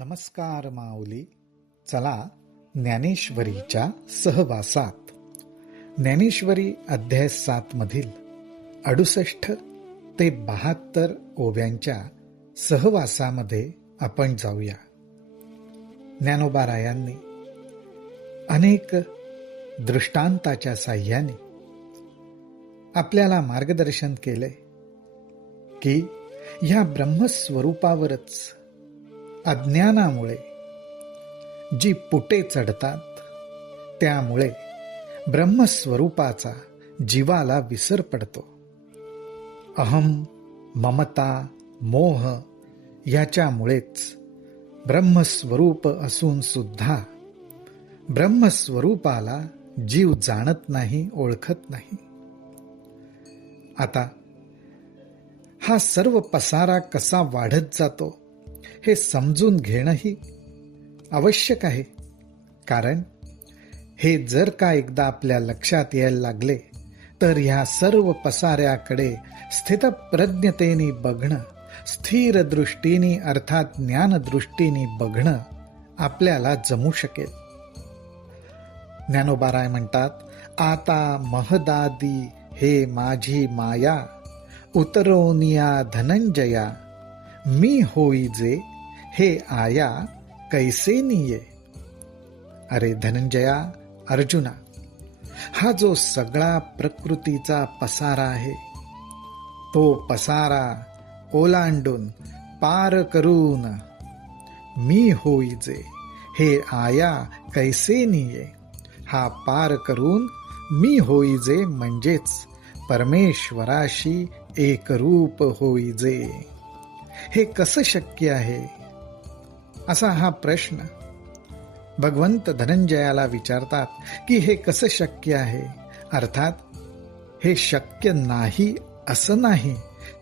नमस्कार माऊली. चला ज्ञानेश्वरीच्या सहवासात. ज्ञानेश्वरी अध्याय 7 मधील 68 ते 72 ओव्यांच्या सहवासामध्ये आपण जाऊया. ज्ञानोबारायांनी अनेक दृष्टांताच्या साह्याने आपल्याला मार्गदर्शन केले की ह्या ब्रह्मस्वरूपावरच अज्ञानामुळे जी पुटे चढतात, त्यामुळे ब्रह्मस्वरूपाचा जीवाला विसर पडतो. अहम, ममता, मोह याच्यामुळेच ब्रह्मस्वरूप असून सुद्धा ब्रह्मस्वरूपाला जीव जाणत नाही, ओळखत नाही. आता हा सर्व पसारा कसा वाढत जातो हे समजून घेणंही आवश्यक आहे. कारण हे जर का एकदा आपल्या लक्षात यायला लागले तर ह्या सर्व पसाऱ्याकडे स्थितप्रज्ञतेने बघणं, स्थिर दृष्टीने अर्थात ज्ञानदृष्टीने बघणं आपल्याला जमू शकेल. ज्ञानोबाराय म्हणतात, आता महदादी हे माझी माया, उतरोनिया धनंजया, मी होई जे हे आया कैसे निये. अरे धनंजया, अर्जुना, हा जो सगळा प्रकृतीचा पसारा आहे, तो पसारा ओलांडून पार करून मी होई जे हे आया कैसे निये. हा पार करून मी होई जे म्हणजेच परमेश्वराशी एकरूप होई जे. हे कसं शक्य आहे, असा हा प्रश्न भगवंत धनंजयाला विचारतात की हे कसं शक्य आहे. अर्थात हे शक्य नाही असं नाही,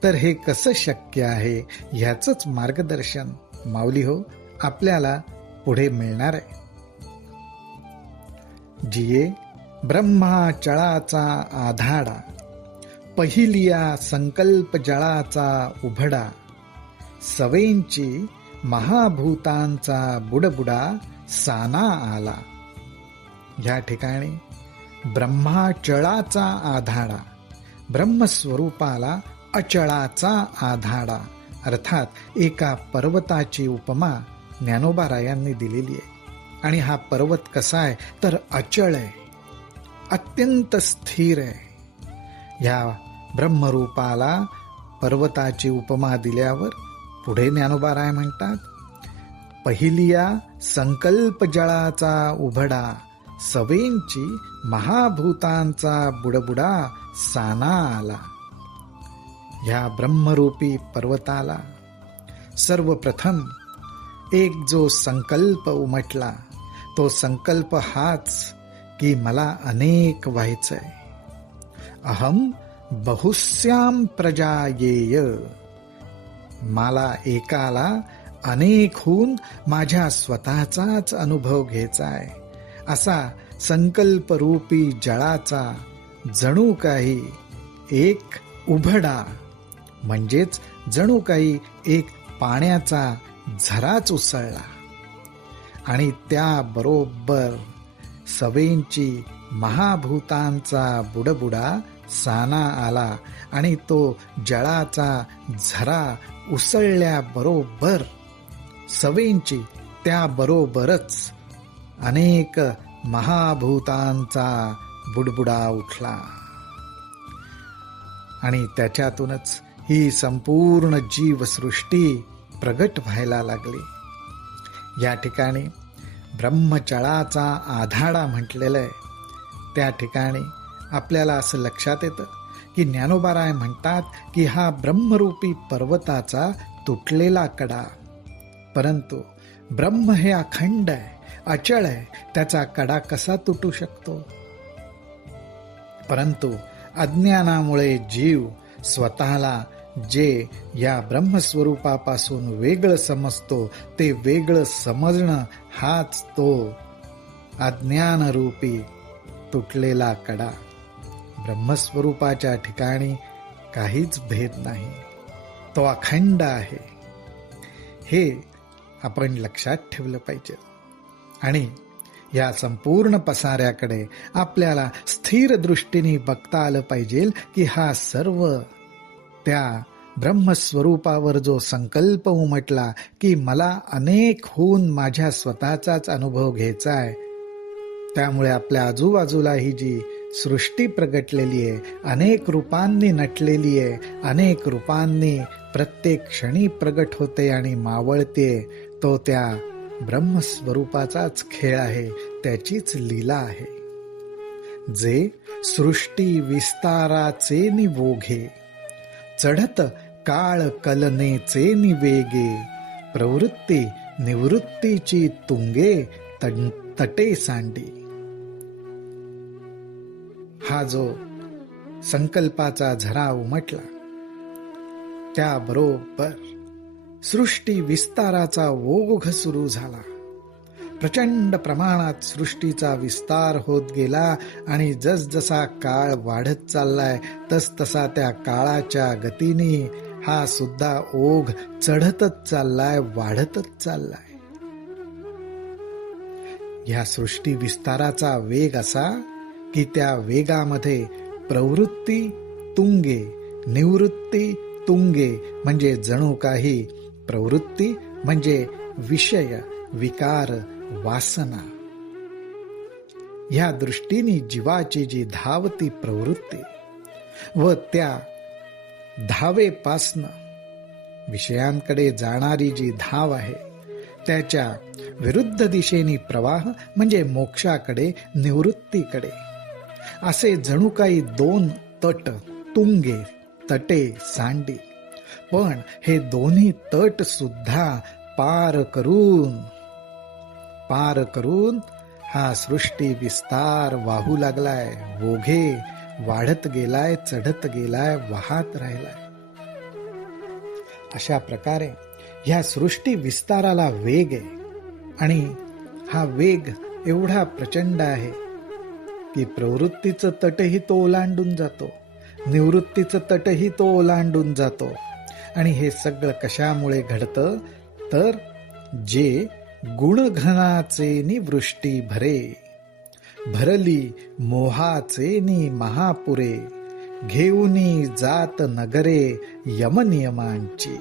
तर हे कसं शक्य आहे ह्याचंच मार्गदर्शन माऊली हो आपल्याला पुढे मिळणार आहे. जिये ब्रह्माचळाचा आधाडा, पहिलिया संकल्प जळाचा उभडा, सवेंची महाभूतांचा बुडबुडा साना आला. या ठिकाणी ब्रह्माचळाचा आधाडा, ब्रह्मस्वरूपाला अचळाचा आधाडा, अर्थात एका पर्वताची उपमा ज्ञानोबारायांनी दिलेली आहे. आणि हा पर्वत कसा आहे तर अचळ आहे, अत्यंत स्थिर आहे. ह्या ब्रह्मरूपाला पर्वताची उपमा दिल्यावर पुढे ज्ञानोबाराय म्हणतात, पहिलिया संकल्प जळाचा उभडा, सवेंची महाभूतांचा बुडबुडा साना आला. ह्या ब्रह्मरूपी पर्वताला सर्वप्रथम एक जो संकल्प उमटला, तो संकल्प हाच की मला अनेक व्हायचंय. अहम बहुस्याम प्रजा येय, मला एकाला अनेक होऊन माझ्या स्वतःचाच अनुभव घ्यायचा आहे. असा संकल्परूपी जळाचा जणू काही एक उभडा, म्हणजेच जणू काही एक पाण्याचा झराच उसळला आणि त्याबरोबर सवेंची महाभूतांचा बुडबुडा साना आला. आणि तो जळाचा झरा उसळल्याबरोबर सवेंची त्याबरोबरच अनेक महाभूतांचा बुडबुडा उठला आणि त्याच्यातूनच ही संपूर्ण जीवसृष्टी प्रगट व्हायला लागली. या ठिकाणी ब्रह्मचळाचा आधाडा म्हटलेलं आहे. त्या ठिकाणी आपल्याला असं लक्षात येतं की ज्ञानोबाराय म्हणतात की हा ब्रह्मरूपी पर्वताचा तुटलेला कडा, परंतु ब्रह्म हे अखंड आहे, अचळ आहे, त्याचा कडा कसा तुटू शकतो. परंतु अज्ञानामुळे जीव स्वतःला जे या ब्रह्मस्वरूपापासून वेगळं समजतो, ते वेगळं समजणं हाच तो अज्ञानरूपी तुटलेला कडा. ब्रह्मस्वरूपाच्या ठिकाणी काहीच भेद नाही, तो अखंड आहे. हे आपण लक्षात ठेवलं पाहिजे. आणि या संपूर्ण पसाऱ्याकडे आपल्याला स्थिर दृष्टीने बघता आलं पाहिजे की हा सर्व त्या ब्रह्मस्वरूपावर जो संकल्प उमटला की मला अनेक होऊन माझ्या स्वतःचाच अनुभव घ्यायचा आहे, त्यामुळे आपल्या आजूबाजूला ही जी सृष्टी प्रगटलेली आहे, अनेक रूपांनी नटलेली आहे, अनेक रूपांनी प्रत्येक क्षणी प्रगट होते आणि मावळते, तो त्या ब्रह्मस्वरूपाचाच खेळ आहे, त्याचीच लीला आहे. जे सृष्टी विस्ताराचे निवोघे, चढत काळ कलनेचे निवेगे, प्रवृत्ती निवृत्तीची तुंगे तटे सांडी. हा जो संकल्पाचा झरा उमटला, त्याबरोबर सृष्टी विस्ताराचा ओघ सुरू झाला. प्रचंड प्रमाणात सृष्टीचा विस्तार होत गेला आणि जसजसा काळ वाढत चाललाय तसतसा त्या काळाच्या गतीने हा सुद्धा ओघ चढतच चाललाय, वाढतच चाललाय. ह्या सृष्टी विस्ताराचा वेग असा की त्या वेगामध्ये प्रवृत्ती तुंगे, निवृत्ती तुंगे, म्हणजे जणू काही प्रवृत्ती म्हणजे विषय, विकार, वासना, ह्या दृष्टीने जीवाची जी धावती प्रवृत्ती व त्या धावेपासनं विषयांकडे जाणारी जी धाव आहे, त्याच्या विरुद्ध दिशेने प्रवाह म्हणजे मोक्षाकडे, निवृत्तीकडे, असे जणू काही दोन तट, तुंगे, तटे, सांडी. पण हे दोन्ही तट सुद्धा पार करून हा सृष्टी विस्तार वाहू लागलाय, ओघे वाढत गेलाय, चढत गेलाय, वाहत राहिलाय. अशा प्रकारे ह्या सृष्टी विस्ताराला वेग आहे आणि हा वेग एवढा प्रचंड आहे की प्रवृत्तीचं तटही तो ओलांडून जातो, निवृत्तीचं तटही तो ओलांडून जातो. आणि हे सगळं कशामुळे घडतं तर जे गुणघनाचे नि वृष्टी भरे, भरली मोहाचे नि महापुरे, घेऊनी जात नगरे यमनियमांची.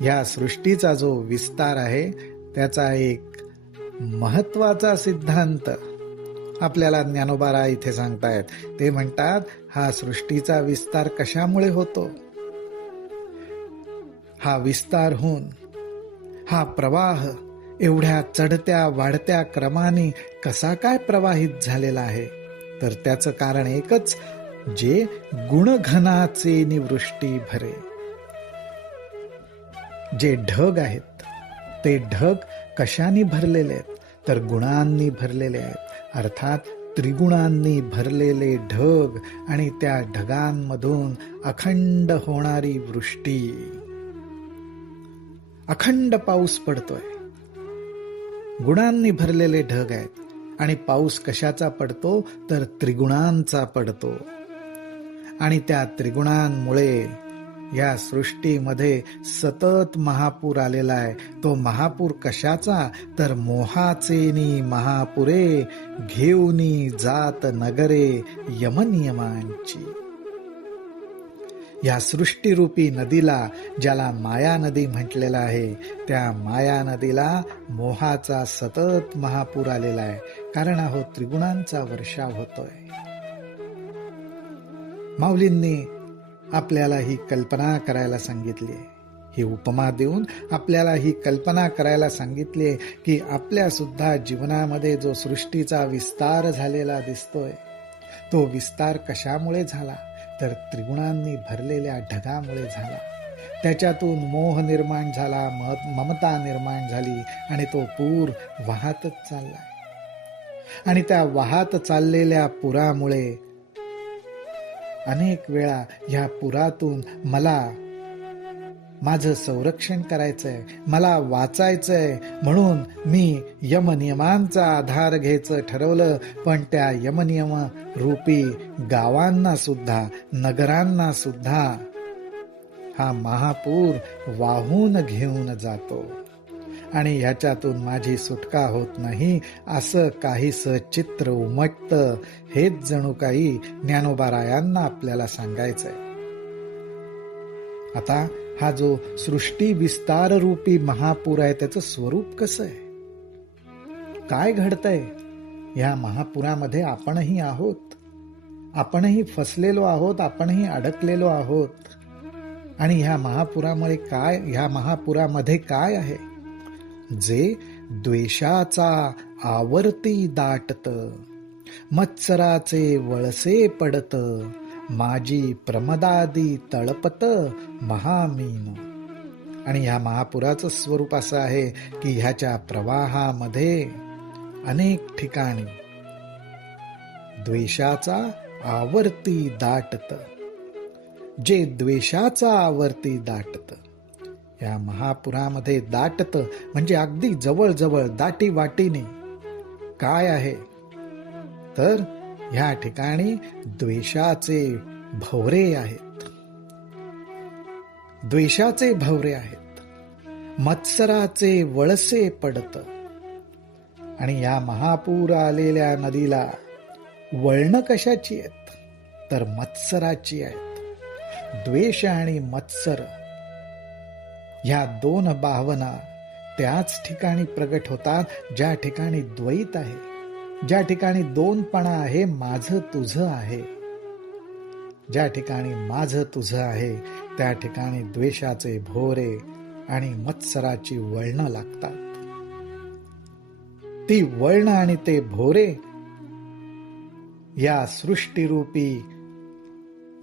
या सृष्टीचा जो विस्तार आहे त्याचा एक महत्वाचा सिद्धांत आपल्याला ज्ञानोबा इथे सांगतायत. ते म्हणतात हा सृष्टीचा विस्तार कशामुळे होतो, हा विस्तार होऊन हा प्रवाह एवढ्या चढत्या वाढत्या क्रमाने कसा काय प्रवाहित झालेला आहे, तर त्याचं कारण एकच, जे गुणघनाचे निवृष्टी भरे. जे ढग आहेत ते ढग कशाने भरलेले आहेत तर गुणांनी भरलेले आहेत, अर्थात त्रिगुणांनी भरलेले ढग. आणि त्या ढगांमधून अखंड होणारी वृष्टी, अखंड पाऊस पडतोय. गुणांनी भरलेले ढग आहेत आणि पाऊस कशाचा पडतो तर त्रिगुणांचा पडतो. आणि त्या त्रिगुणांमुळे या सृष्टीमध्ये सतत महापूर आलेला आहे. तो महापूर कशाचा तर मोहाचेनी महापुरे, घेऊनी जात नगरे यमनियमांची. या सृष्टीरूपी नदीला, ज्याला माया नदी म्हटलेलं आहे, त्या माया नदीला मोहाचा सतत महापूर आलेला आहे. कारण त्रिगुणांचा वर्षाव होतोय. माऊलींनी आपल्याला ही कल्पना करायला सांगितली, ही उपमा देऊन आपल्याला ही कल्पना करायला सांगितली की आपल्या सुद्धा जीवनामध्ये जो सृष्टीचा विस्तार झालेला दिसतोय, तो विस्तार कशामुळे झाला तर त्रिगुणांनी भरलेल्या ढगामुळे झाला. त्याच्यातून मोह निर्माण झाला, ममता निर्माण झाली आणि तो पूर वाहतच चाललाय. आणि त्या वाहत चाललेल्या पुरामुळे अनेक वेळा ह्या पुरातून मला माझं संरक्षण करायचंय, मला वाचायचंय, म्हणून मी यमनियमांचा आधार घ्यायचं ठरवलं. पण त्या यमनियम रूपी गावांना सुद्धा, नगरांना सुद्धा हा महापूर वाहून घेऊन जातो आणि ह्याच्यातून माझी सुटका होत नाही असं काहीसं चित्र उमटतं. हेच जणू काही ज्ञानोबारायांना आपल्याला सांगायचंय. आता हा जो सृष्टी विस्तार रूपी महापूर आहे त्याचं स्वरूप कसं आहे, काय घडतंय? या महापुरामध्ये आपणही आहोत, आपणही फसलेलो आहोत, आपणही अडकलेलो आहोत. आणि ह्या महापुरामध्ये काय आहे? जे द्वेषाचा आवर्ती दाटत, मत्सराचे वळसे पडत, माझी प्रमदादी तळपत महामीन. आणि ह्या महापुराचं स्वरूप असं आहे की ह्याच्या प्रवाहामध्ये अनेक ठिकाणी द्वेषाचा आवर्ती दाटत, जे द्वेषाचा आवर्ती दाटत, या महापुरामध्ये दाटत म्हणजे अगदी जवळ दाटी वाटीने काय आहे तर ह्या ठिकाणी द्वेषाचे भवरे आहेत, द्वेषाचे भवरे आहेत, मत्सराचे वळसे पडत. आणि या महापूर आलेल्या नदीला वळणं कशाची आहेत तर मत्सराची आहेत. द्वेष आणि मत्सर ह्या दोन भावना त्याच ठिकाणी प्रगट होतात ज्या ठिकाणी द्वैत आहे, ज्या ठिकाणी दोनपणा आहे, माझं तुझं आहे. ज्या ठिकाणी माझं तुझं आहे त्या ठिकाणी द्वेषाचे भोरे आणि मत्सराची वळणं लागतात. ती वळणं आणि ते भोरे या सृष्टीरूपी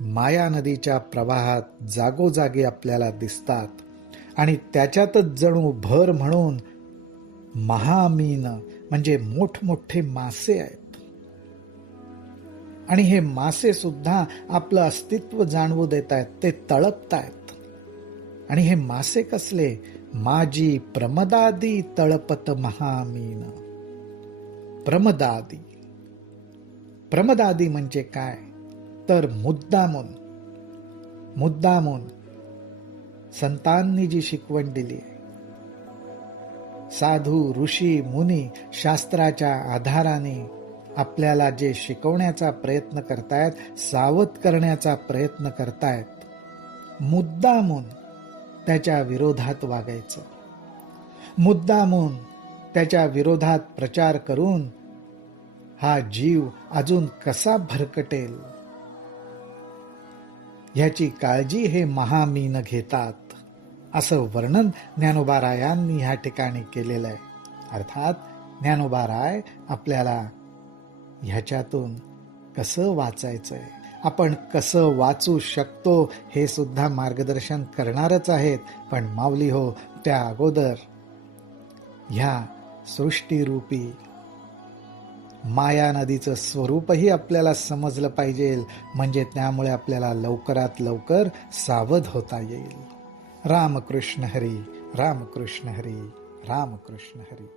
माया नदीच्या प्रवाहात जागोजागी आपल्याला दिसतात. आणि त्याच्यातच जणू भर म्हणून महामीन म्हणजे मोठमोठे मासे आहेत. आणि हे मासे सुद्धा आपलं अस्तित्व जाणवू देत आहेत, ते तळपतायत. आणि हे मासे कसले? माझी प्रमदादी तळपत महामीन. प्रमदादी, प्रमदादी म्हणजे काय तर मुद्दामून संतांनी जी शिकवण दिली आहे, साधू ऋषी मुनी शास्त्राच्या आधाराने आपल्याला जे शिकवण्याचा प्रयत्न करतायत, सावध करण्याचा प्रयत्न करतायत, मुद्दामून त्याच्या विरोधात वागायचं, मुद्दामून त्याच्या विरोधात प्रचार करून हा जीव अजून कसा भरकटेल ह्याची काळजी हे महामीन घेतात. असं वर्णन ज्ञानोबारायांनी ह्या ठिकाणी केलेलं आहे. अर्थात ज्ञानोबाराय आपल्याला ह्याच्यातून कसं वाचायचंय, आपण कसं वाचू शकतो हे सुद्धा मार्गदर्शन करणारच आहेत. पण माऊली हो, त्या अगोदर ह्या सृष्टीरूपी माया नदीचं स्वरूपही आपल्याला समजलं पाहिजे, म्हणजे त्यामुळे आपल्याला लवकरात लवकर सावध होता येईल. रामकृष्ण हरी, रामकृष्ण हरी, रामकृष्ण हरी.